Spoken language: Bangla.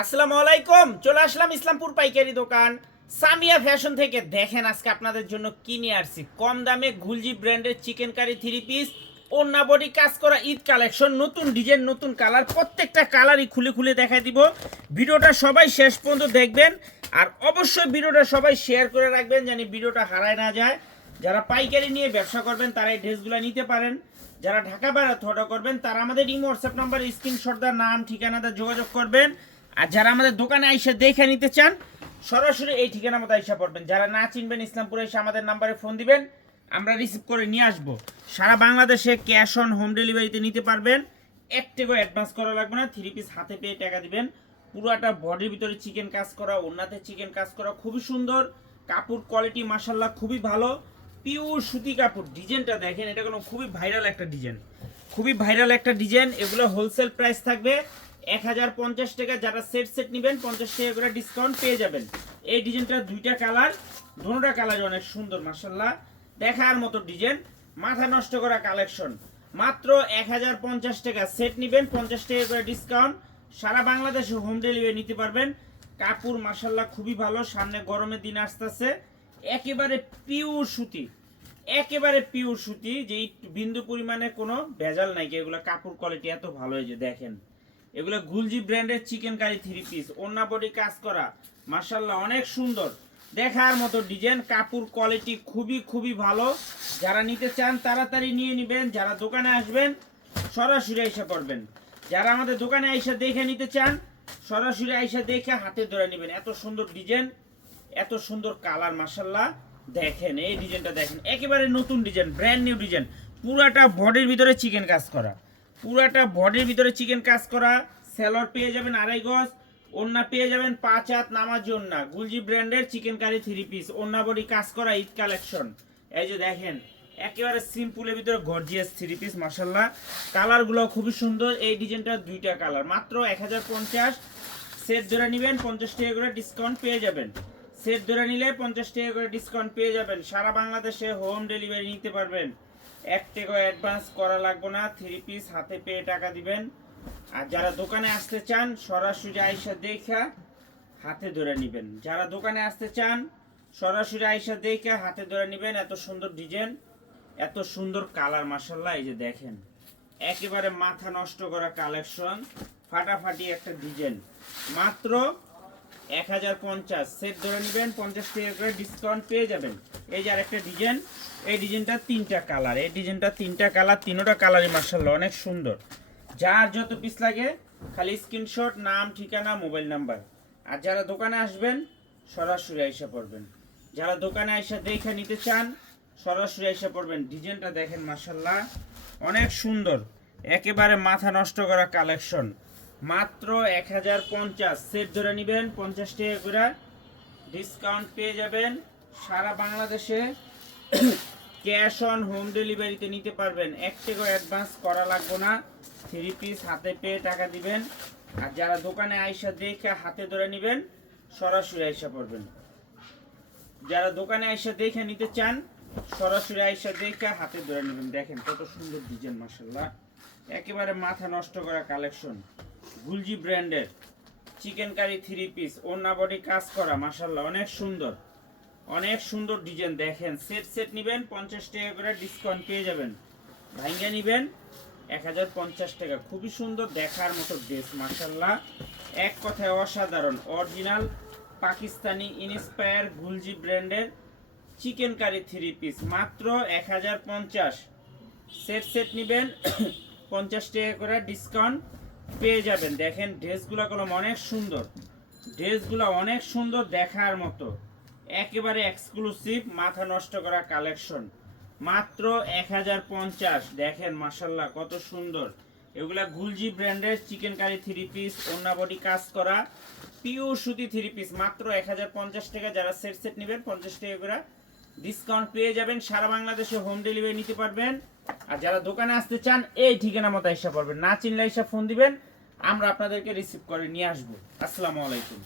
আসসালামু আলাইকুম। চলে আসলাম ইসলামপুর পাইকারি দোকান সামিয়া ফ্যাশন থেকে। দেখেন আজকে আপনাদের জন্য কি নিয়ে আসছি। কম দামে গুলজি ব্র্যান্ডের চিকেন কারি 3 পিস, ওন্না বডি কাজ করা ঈদ কালেকশন, নতুন ডিজাইন, নতুন কালার, প্রত্যেকটা কালারই খুলে খুলে দেখাই দিব। ভিডিওটা সবাই শেষ পর্যন্ত দেখবেন আর অবশ্যই ভিডিওটা সবাই শেয়ার করে রাখবেন যেন ভিডিওটা হারায় না যায়। যারা পাইকারি নিয়ে ব্যবসা করবেন তারা এই ড্রেসগুলো নিতে পারেন। যারা ঢাকা বাইরে অর্ডার করবেন তারা আমাদের ইমো হোয়াটসঅ্যাপ নাম্বার স্ক্রিনশট দা নাম ঠিকানাটা যোগাযোগ করবেন। আর যারা আমাদের দোকানে আইসা দেখে নিতে চান সরাসরি এই ঠিকানা মতো আইসা পড়বেন। যারা না চিনবেন ইসলামপুরে এসে আমাদের নাম্বারে ফোন দিবেন, আমরা রিসিভ করে নিয়ে আসব। সারা বাংলাদেশে ক্যাশ অন হোম ডেলিভারিতে নিতে পারবেন। এক টাকাও অ্যাডভান্স করা লাগবে না। 3 পিস হাতে পেয়ে টাকা দিবেন। পুরোটা বডির ভিতরে চিকেন কাজ করা, ওন্নাতে চিকেন কাজ করা, খুবই সুন্দর কাপড় কোয়ালিটি মাশাআল্লাহ খুবই ভালো। পিওর সুতি কাপড়। ডিজাইনটা দেখেন, এটা কোনো খুবই ভাইরাল একটা ডিজাইন, খুবই ভাইরাল একটা ডিজাইন। এগুলো হোলসেল প্রাইস থাকবে 1050 টাকা। যারা সেট সেট নেবেন 50 টাকা করে ডিসকাউন্ট পেয়ে যাবেন। এই ডিজাইনটা দুইটা কালার, দুটোটা কালার অনেক সুন্দর মাশাআল্লাহ, দেখার মতো ডিজাইন, মাথা নষ্ট করা কালেকশন। মাত্র 1050 টাকা সেট নেবেন, 50 টাকা করে ডিসকাউন্ট। সারা বাংলাদেশে হোম ডেলিভারি নিতে পারবেন। কাপড় মাশাআল্লাহ খুবই ভালো। সামনে গরমের দিন আসতেছে। একেবারে পিওর সুতি, একেবারে পিওর সুতি, যে বিন্দু পরিমাণে কোনো ভেজাল নাই। এগুলো কাপড় কোয়ালিটি এত ভালো হয়েছে দেখেন। এগুলো গুলজি ব্র্যান্ডের চিকেন কারি 3 পিস, ওন্না বডি কাজ করা মাশাআল্লাহ অনেক সুন্দর, দেখার মতো ডিজাইন। কাপড় কোয়ালিটি খুবই খুবই ভালো। যারা নিতে চান তাড়াতাড়ি নিয়ে নেবেন। যারা দোকানে আসবেন সরাসরি এসে পড়বেন। যারা আমাদের দোকানে এসে দেখে নিতে চান সরাসরি এসে দেখে হাতে ধরে নেবেন। এত সুন্দর ডিজাইন, এত সুন্দর কালার মাশাআল্লাহ। দেখেন এই ডিজাইনটা দেখেন, একেবারে নতুন ডিজাইন, ব্র্যান্ড নিউ ডিজাইন। পুরাটা বডির ভিতরে চিকেন কাজ করা, পুরাটা বডির ভিতরে চিকেন কাজ করা। সেলর পেয়ে যাবেন 2.5 গজ, ওন্না পেয়ে যাবেন 5 হাত নামাজ ওন্না। গুলজি ব্র্যান্ডের চিকেন কারি 3 পিস, ওন্না বডি কাজ করা ঈদ কালেকশন। এই যে দেখেন একেবারে সিম্পলের ভিতরে গর্জিয়াস 3 পিস মাশাআল্লাহ। কালারগুলো খুবই সুন্দর। এই ডিজাইনটা দুইটা কালার, মাত্র 1050। সেট ধরে নেবেন 50 টাকা করে ডিসকাউন্ট পেয়ে যাবেন। সেট ধরে নিলে 50 টাকা করে ডিসকাউন্ট পেয়ে যাবেন। সারা বাংলাদেশে হোম ডেলিভারি নিতে পারবেন। 1 টাকা অ্যাডভান্স করা লাগবে না। 3 পিস হাতে পেয়ে টাকা দিবেন। আর যারা দোকানে আসতে চান সরাসরি আইসা দেখা হাতে ধরে নেবেন। যারা দোকানে আসতে চান সরাসরি আইসা দেখা হাতে ধরে নেবেন। এত সুন্দর ডিজাইন, এত সুন্দর কালার মাশাআল্লাহ। এই যে দেখেন একেবারে মাথা নষ্ট করা কালেকশন, ফাটাফাটি একটা ডিজাইন। মাত্র 1050 সেট ধরে নেবেন, 50 টাকা করে ডিসকাউন্ট পেয়ে যাবেন। এই যে আরেকটা ডিজাইন, এই ডিজাইনটা তিনটা কালার, এই ডিজাইনটা তিনটা কালার, তিনোটা কালারই মাশাআল্লাহ অনেক সুন্দর। যার যত পিস লাগে খালি স্ক্রিনশট, নাম ঠিকানা মোবাইল নাম্বার। আর যারা দোকানে আসবেন সরাসরি আইসা পড়বেন। যারা দোকানে আইসা দেখে নিতে চান সরাসরি আইসা পড়বেন। ডিজাইনটা দেখেন মাশাআল্লাহ অনেক সুন্দর, একেবারে মাথা নষ্ট করা কালেকশন। মাত্র 1050 সেট ধরে নেবেন, 50 টাকা করে ডিসকাউন্ট পেয়ে যাবেন। সারা বাংলাদেশে ক্যাশ অন হোম ডেলিভারিতে নিতে পারবেন। 1 টাকা অ্যাডভান্স করা লাগবে না। 3 পিস হাতে পেয়ে টাকা দিবেন। আর যারা দোকানে আইসা দেখে হাতে ধরে নেবেন সরাসরি আইসা পড়বেন। যারা দোকানে আইসা দেখে নিতে চান সরাসরি আইসা দেখে হাতে ধরে নেবেন। দেখেন কত সুন্দর ডিজাইন মাশাআল্লাহ, একেবারে মাথা নষ্ট করা কালেকশন। গুলজি ব্র্যান্ডের চিকেন কারি 3 পিস, ওন্না বডি কাজ করা মাশাআল্লাহ অনেক সুন্দর, অনেক সুন্দর ডিজাইন। দেখেন সেট সেট নেবেন 50 টাকা করে ডিসকাউন্ট পেয়ে যাবেন। ভাঙ্গা নেবেন 1050 টাকা। খুবই সুন্দর, দেখার মতো ড্রেস মাশাআল্লাহ, এক কথায় অসাধারণ। অরিজিনাল পাকিস্তানি ইন্সপায়ার গুলজি ব্র্যান্ডের চিকেন কারি 3 পিস, মাত্র 1050। সেট সেট নেবেন 50 টাকা করে ডিসকাউন্ট পেয়ে যাবেন। দেখেন ড্রেসগুলো অনেক সুন্দর, ড্রেসগুলো অনেক সুন্দর, দেখার মতো, একেবারে এক্সক্লুসিভ, মাথা নষ্ট করা কালেকশন। মাত্র 1050। দেখেন মাশাআল্লাহ কত সুন্দর। এগুলা গুলজি ব্র্যান্ডের চিকেন কারি 3 পিস, ওন্না বডি কাজ করা পিওর সুতি 3 পিস, মাত্র 1050 টাকা। যারা সেট সেট নেবেন 50 টাকা করে ডিসকাউন্ট পেয়ে যাবেন। সারা বাংলাদেশে হোম ডেলিভারি নিতে পারবেন। আর যারা দোকানে আসতে চান এই ঠিকানা মতো এসে পড়বেন। না চিনলে এসে ফোন দিবেন, আমরা আপনাদেরকে রিসিভ করে নিয়ে আসবো। আসসালামু আলাইকুম।